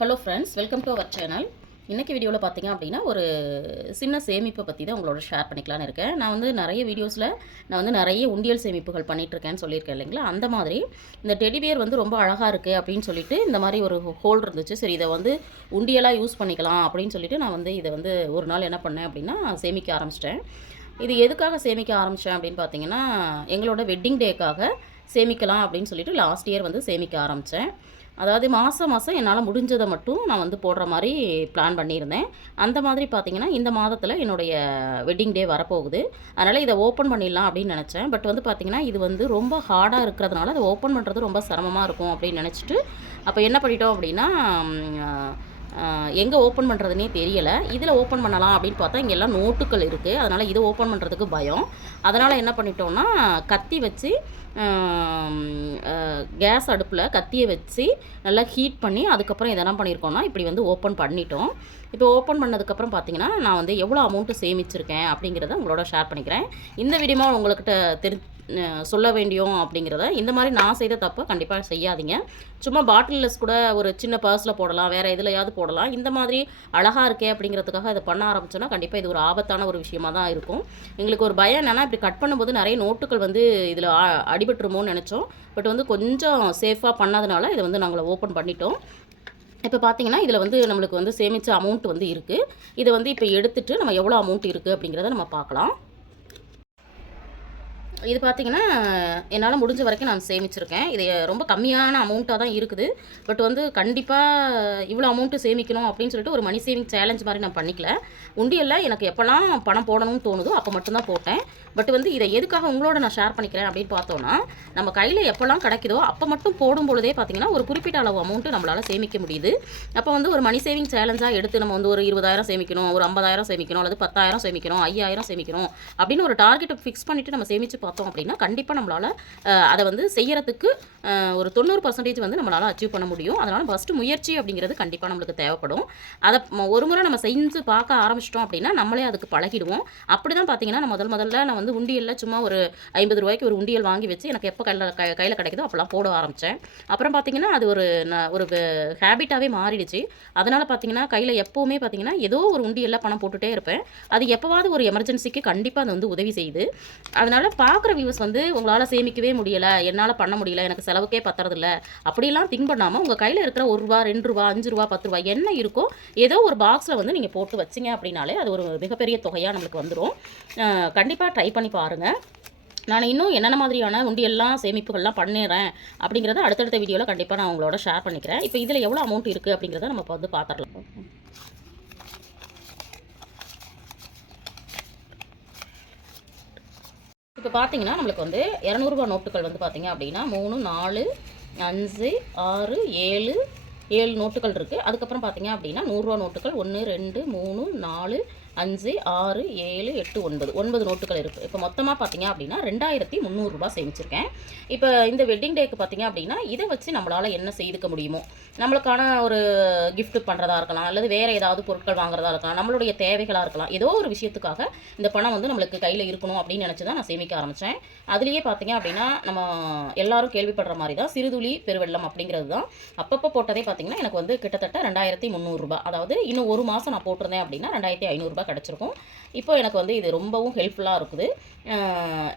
Hello friends welcome to our channel இன்றைக்கி வீடியோவில் பார்த்தீங்க அப்படின்னா ஒரு சின்ன சேமிப்பை பற்றி தான் உங்களோட ஷேர் பண்ணிக்கலான்னு இருக்கேன். நான் வந்து நிறைய வீடியோஸில் நான் வந்து நிறைய உண்டியல் சேமிப்புகள் பண்ணிகிட்ருக்கேன்னு சொல்லியிருக்கேன் இல்லைங்களா? அந்த மாதிரி இந்த டெடிபியர் வந்து ரொம்ப அழகாக இருக்குது அப்படின்னு சொல்லிட்டு இந்த மாதிரி ஒரு ஹோல் இருந்துச்சு. சரி இதை வந்து உண்டியலாக யூஸ் பண்ணிக்கலாம் அப்படின்னு சொல்லிட்டு நான் வந்து இதை வந்து ஒரு நாள் என்ன பண்ணேன் அப்படின்னா சேமிக்க ஆரம்பிச்சிட்டேன். இது எதுக்காக சேமிக்க ஆரம்பித்தேன் அப்படின்னு பார்த்தீங்கன்னா எங்களோட வெட்டிங் டேக்காக சேமிக்கலாம் அப்படின்னு சொல்லிட்டு லாஸ்ட் இயர் வந்து சேமிக்க ஆரம்பித்தேன் அதாவது மாதம் மாதம் என்னால் முடிஞ்சதை மட்டும் நான் வந்து போடுற மாதிரி பிளான் பண்ணியிருந்தேன். அந்த மாதிரி பார்த்தீங்கன்னா இந்த மாதத்தில் என்னுடைய வெட்டிங் டே வரப்போகுது. அதனால் இதை ஓப்பன் பண்ணிடலாம் அப்படின்னு நினச்சேன். பட் வந்து பார்த்திங்கன்னா இது வந்து ரொம்ப ஹார்டாக இருக்கிறதுனால அதை ஓப்பன் பண்ணுறது ரொம்ப சிரமமாக இருக்கும் அப்படின்னு நினச்சிட்டு அப்போ என்ன பண்ணிட்டோம் அப்படின்னா எங்கே ஓப்பன் பண்ணுறதுனே தெரியலை. இதில் ஓப்பன் பண்ணலாம் அப்படின்னு பார்த்தா இங்கே எல்லாம் நோட்டுகள் இருக்குது அதனால் இதை ஓப்பன் பண்ணுறதுக்கு பயம். அதனால் என்ன பண்ணிட்டோம்னா கத்தி வச்சு கேஸ் அடுப்பில் கத்தியை வச்சு நல்லா ஹீட் பண்ணி அதுக்கப்புறம் இதெல்லாம் பண்ணியிருக்கோம்னா இப்படி வந்து ஓப்பன் பண்ணிட்டோம். இப்போ ஓப்பன் பண்ணதுக்கப்புறம் பார்த்தீங்கன்னா நான் வந்து எவ்வளோ அமௌண்ட்டு சேமிச்சிருக்கேன் அப்படிங்கிறத உங்களோட ஷேர் பண்ணிக்கிறேன். இந்த வீடியோமா உங்கள்கிட்ட தெரி சொல்ல வேண்டியும் அப்படிங்கிறத இந்த மாதிரி நான் செய்த தப்பை கண்டிப்பாக செய்யாதீங்க. சும்மா பாட்டில்லஸ் கூட ஒரு சின்ன பர்ஸில் போடலாம் வேறு எதுலையாவது போடலாம். இந்த மாதிரி அழகாக இருக்கே அப்படிங்கிறதுக்காக இதை பண்ண ஆரம்பிச்சோன்னா கண்டிப்பாக இது ஒரு ஆபத்தான ஒரு விஷயமாக தான் இருக்கும். எங்களுக்கு ஒரு பயம் என்னென்னா இப்படி கட் பண்ணும்போது நிறைய நோட்டுகள் வந்து இதில் அடிபட்டுருமோன்னு நினச்சோம். பட் வந்து கொஞ்சம் சேஃபாக பண்ணாதனால இதை வந்து நாங்கள் ஓப்பன் பண்ணிட்டோம். இப்போ பார்த்தீங்கன்னா இதில் வந்து நம்மளுக்கு வந்து சேமித்த அமௌண்ட் வந்து இருக்குது இதை வந்து இப்போ எடுத்துகிட்டு நம்ம எவ்வளோ அமௌண்ட் இருக்குது அப்படிங்கிறத நம்ம பார்க்கலாம். இது பார்த்திங்கன்னா என்னால் முடிஞ்ச வரைக்கும் நான் சேமிச்சிருக்கேன். இது ரொம்ப கம்மியான அமௌண்ட்டாக தான் இருக்குது. பட் வந்து கண்டிப்பாக இவ்வளோ அமௌண்ட்டு சேமிக்கணும் அப்படின்னு சொல்லிட்டு ஒரு மணி சேவிங் சேலஞ்ச் மாதிரி நான் பண்ணிக்கல. உண்டியலில் எனக்கு எப்போல்லாம் பணம் போடணும்னு தோணுதோ அப்போ மட்டும்தான் போட்டேன். பட் வந்து இதை எதுக்காக உங்களோட நான் ஷேர் பண்ணிக்கிறேன் அப்படின்னு பார்த்தோன்னா நம்ம கையில் எப்போல்லாம் கிடைக்குதோ அப்போ மட்டும் போடும் பொழுதே பார்த்திங்கன்னா ஒரு குறிப்பிட்ட அளவு அமௌண்ட்டு நம்மளால் சேமிக்க முடியுது. அப்போ வந்து ஒரு மணி சேவிங் சேலஞ்சாக எடுத்து நம்ம வந்து ஒரு இருபதாயிரம் சேமிக்கணும் ஒரு ஐம்பதாயிரம் சேமிக்கணும் அல்லது பத்தாயிரம் சேமிக்கணும் ஐயாயிரம் சேமிக்கணும் அப்படின்னு ஒரு டார்கெட்டை ஃபிக்ஸ் பண்ணிவிட்டு நம்ம சேமித்து பார்த்தோம் அப்படின்னா கண்டிப்பாக நம்மளால் அதை வந்து செய்கிறதுக்கு ஒரு தொண்ணூறு பர்சன்டேஜ் வந்து நம்மளால் அச்சீவ் பண்ண முடியும். அதனால் ஃபஸ்ட்டு முயற்சி அப்படிங்கிறது கண்டிப்பாக நம்மளுக்கு தேவைப்படும். அதை ஒரு முறை நம்ம செஞ்சு பார்க்க ஆரம்பிச்சிட்டோம் அப்படின்னா நம்மளே அதுக்கு பழகிடுவோம். அப்படி தான் பார்த்தீங்கன்னா நான் முதல் முதல்ல நான் வந்து உண்டியலில் சும்மா ஒரு ஐம்பது ரூபாய்க்கு ஒரு உண்டியல் வாங்கி வச்சு எனக்கு எப்போ கையில் கையில் கிடைக்குதோ அப்போலாம் போட ஆரம்பித்தேன் அப்புறம் பார்த்தீங்கன்னா அது ஒரு ஒரு ஹேபிட்டாகவே மாறிடுச்சு. அதனால் பார்த்தீங்கன்னா கையில் எப்போவுமே பார்த்தீங்கன்னா ஏதோ ஒரு உண்டியலில் பணம் போட்டுகிட்டே இருப்பேன். அது எப்போவாவது ஒரு எமர்ஜென்சிக்கு கண்டிப்பாக அது வந்து உதவி செய்யுது. அதனால் பார்க்குற வியூஸ் வந்து உங்களால் சேமிக்கவே முடியலை என்னால் பண்ண முடியல எனக்கு செலவுக்கே பத்துறதில்ல அப்படிலாம் திங்க் பண்ணாமல் உங்கள் கையில் இருக்கிற ஒரு ரூபா ரெண்டு ரூபா அஞ்சு ரூபா பத்து ரூபா என்ன இருக்கோ ஏதோ ஒரு பாக்ஸில் வந்து நீங்கள் போட்டு வச்சிங்க அப்படின்னாலே அது ஒரு மிகப்பெரிய தொகையாக நம்மளுக்கு வந்துடும் கண்டிப்பாக ட்ரை பண்ணி பாருங்கள் நான் இன்னும் என்னென்ன மாதிரியான உண்டியெல்லாம் சேமிப்புகள்லாம் பண்ணிடுறேன் அப்படிங்கிறத அடுத்தடுத்த வீடியோவில் கண்டிப்பாக நான் உங்களோட ஷேர் பண்ணிக்கிறேன். இப்போ இதில் எவ்வளோ அமௌண்ட் இருக்குது அப்படிங்கிறத நம்ம இப்போ வந்து பார்த்துடலாம் இப்போ பார்த்தீங்கன்னா நம்மளுக்கு வந்து இரநூறுபா நோட்டுகள் வந்து பார்த்திங்க அப்படின்னா மூணு நாலு அஞ்சு ஆறு ஏழு ஏழு நோட்டுகள் இருக்குது அதுக்கப்புறம் பார்த்தீங்க அப்படின்னா நூறுரூவா நோட்டுகள். ஒன்று ரெண்டு மூணு நாலு அஞ்சு ஆறு ஏழு எட்டு ஒன்பது. ஒன்பது நோட்டுகள் இருக்குது இப்போ மொத்தமாக பார்த்தீங்க அப்படின்னா ரெண்டாயிரத்தி முந்நூறுரூபா சேமிச்சிருக்கேன். இப்போ இந்த வெட்டிங் டேக்கு பார்த்தீங்க அப்படின்னா இதை வச்சு நம்மளால் என்ன செய்துக்க முடியுமோ? நம்மளுக்கான ஒரு கிஃப்ட் பண்ணுறதா இருக்கலாம் அல்லது வேறு ஏதாவது பொருட்கள் வாங்குறதா இருக்கலாம் நம்மளுடைய தேவைகளாக இருக்கலாம் ஏதோ ஒரு விஷயத்துக்காக இந்த பணம் வந்து நம்மளுக்கு கையில் இருக்கணும் அப்படின்னு நினச்சி தான் நான் சேமிக்க ஆரம்பித்தேன் அதுலேயே பார்த்தீங்க அப்படின்னா நம்ம எல்லாரும் கேள்விப்படுற மாதிரி தான் சிறுதுளி பெருவெள்ளம் அப்படிங்கிறது தான் அப்பப்போ போட்டதே பார்த்தீங்கன்னா எனக்கு வந்து கிட்டத்தட்ட ரெண்டாயிரத்தி முந்நூறுரூபா அதாவது இன்னும் ஒரு மாதம் நான் போட்டிருந்தேன் அப்படின்னா ரெண்டாயிரத்தி ஐநூறுரூபா கிடச்சிருக்கும். இப்போ எனக்கு வந்து இது ரொம்பவும் ஹெல்ப்ஃபுல்லாக இருக்குது.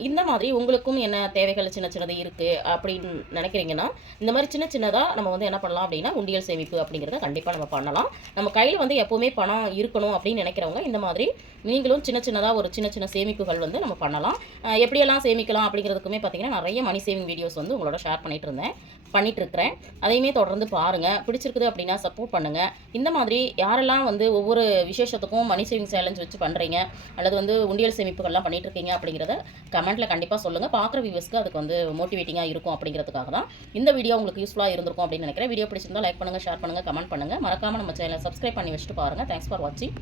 இந்த மாதிரி உங்களுக்கும் என்ன தேவைகள் சின்ன சின்னது இருக்குது அப்படின்னு நினைக்கிறீங்கன்னா இந்த மாதிரி சின்ன சின்னதாக நம்ம வந்து என்ன பண்ணலாம் அப்படின்னா உண்டியல் சேமிப்பு அப்படிங்கிறத கண்டிப்பாக நம்ம பண்ணலாம். நம்ம கையில் வந்து எப்போவுமே பணம் இருக்கணும் அப்படின்னு நினைக்கிறவங்க இந்த மாதிரி நீங்களும் சின்ன சின்னதாக ஒரு சின்ன சின்ன சேமிப்புகள் வந்து நம்ம பண்ணலாம். எப்படியெல்லாம் சேமிக்கலாம் அப்படிங்கிறதுக்குமே பார்த்தீங்கன்னா நிறைய மணி சேவிங் வீடியோஸ் வந்து உங்களோட ஷேர் பண்ணிட்டு இருந்தேன் பண்ணிகிட்ருக்கிறேன் அதையுமே தொடர்ந்து பாருங்கள் பிடிச்சிருக்குது அப்படின்னா சப்போர்ட் பண்ணுங்கள் இந்த மாதிரி யாரெல்லாம் வந்து ஒவ்வொரு விசேஷத்துக்கும் மணி சேவிங்ஸ் சேலஞ்ச் வச்சு பண்ணுறீங்க அல்லது வந்து உண்டியல் சேமிப்புகள்லாம் பண்ணிகிட்டு இருக்கீங்க அப்படிங்கிறத கமெண்ட்டில் கண்டிப்பாக சொல்லுங்கள் பார்க்குற வியூவர்ஸ்க்கு அதுக்கு வந்து மோட்டிவேட்டிங்காக இருக்கும் அப்படிங்கிறதுக்காக தான் இந்த வீடியோ உங்களுக்கு யூஸ்ஃபுல்லாக இருந்திருக்கும் அப்படின்னு நினைக்கிறேன். வீடியோ பிடிச்சிருந்தா லைக் பண்ணுங்கள் ஷேர் பண்ணுங்கள் கமெண்ட் பண்ணுங்கள் மறக்காமல் நம்ம சேனலை சப்ஸ்கிரைப் பண்ணி வச்சுட்டு பாருங்கள் தேங்க்ஸ் ஃபார் வாட்சிங்